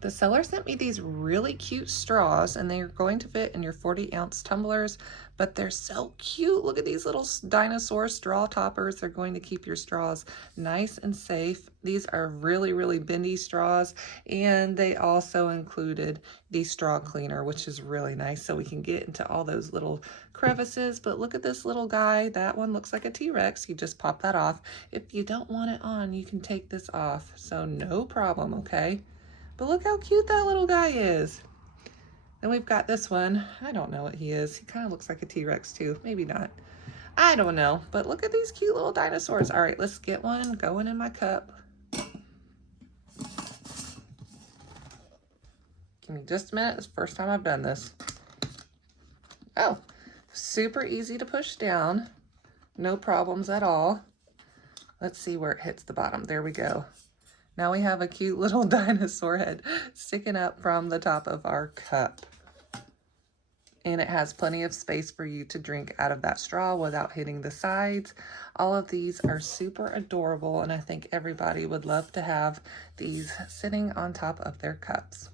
The seller sent me these really cute straws, and they're going to fit in your 40-ounce tumblers, but they're so cute. Look at these little dinosaur straw toppers. They're going to keep your straws nice and safe. These are really, really bendy straws, and they also included the straw cleaner, which is really nice, so we can get into all those little crevices. But look at this little guy. That one looks like a T-Rex. You just pop that off. If you don't want it on, you can take this off, so no problem, okay? But look how cute that little guy is. Then we've got this one. I don't know what he is. He kind of looks like a T-Rex too. Maybe not. I don't know. But look at these cute little dinosaurs. All right, let's get one going in my cup. Give me just a minute. It's the first time I've done this. Oh, super easy to push down. No problems at all. Let's see where it hits the bottom. There we go. Now we have a cute little dinosaur head sticking up from the top of our cup. And it has plenty of space for you to drink out of that straw without hitting the sides. All of these are super adorable, and I think everybody would love to have these sitting on top of their cups.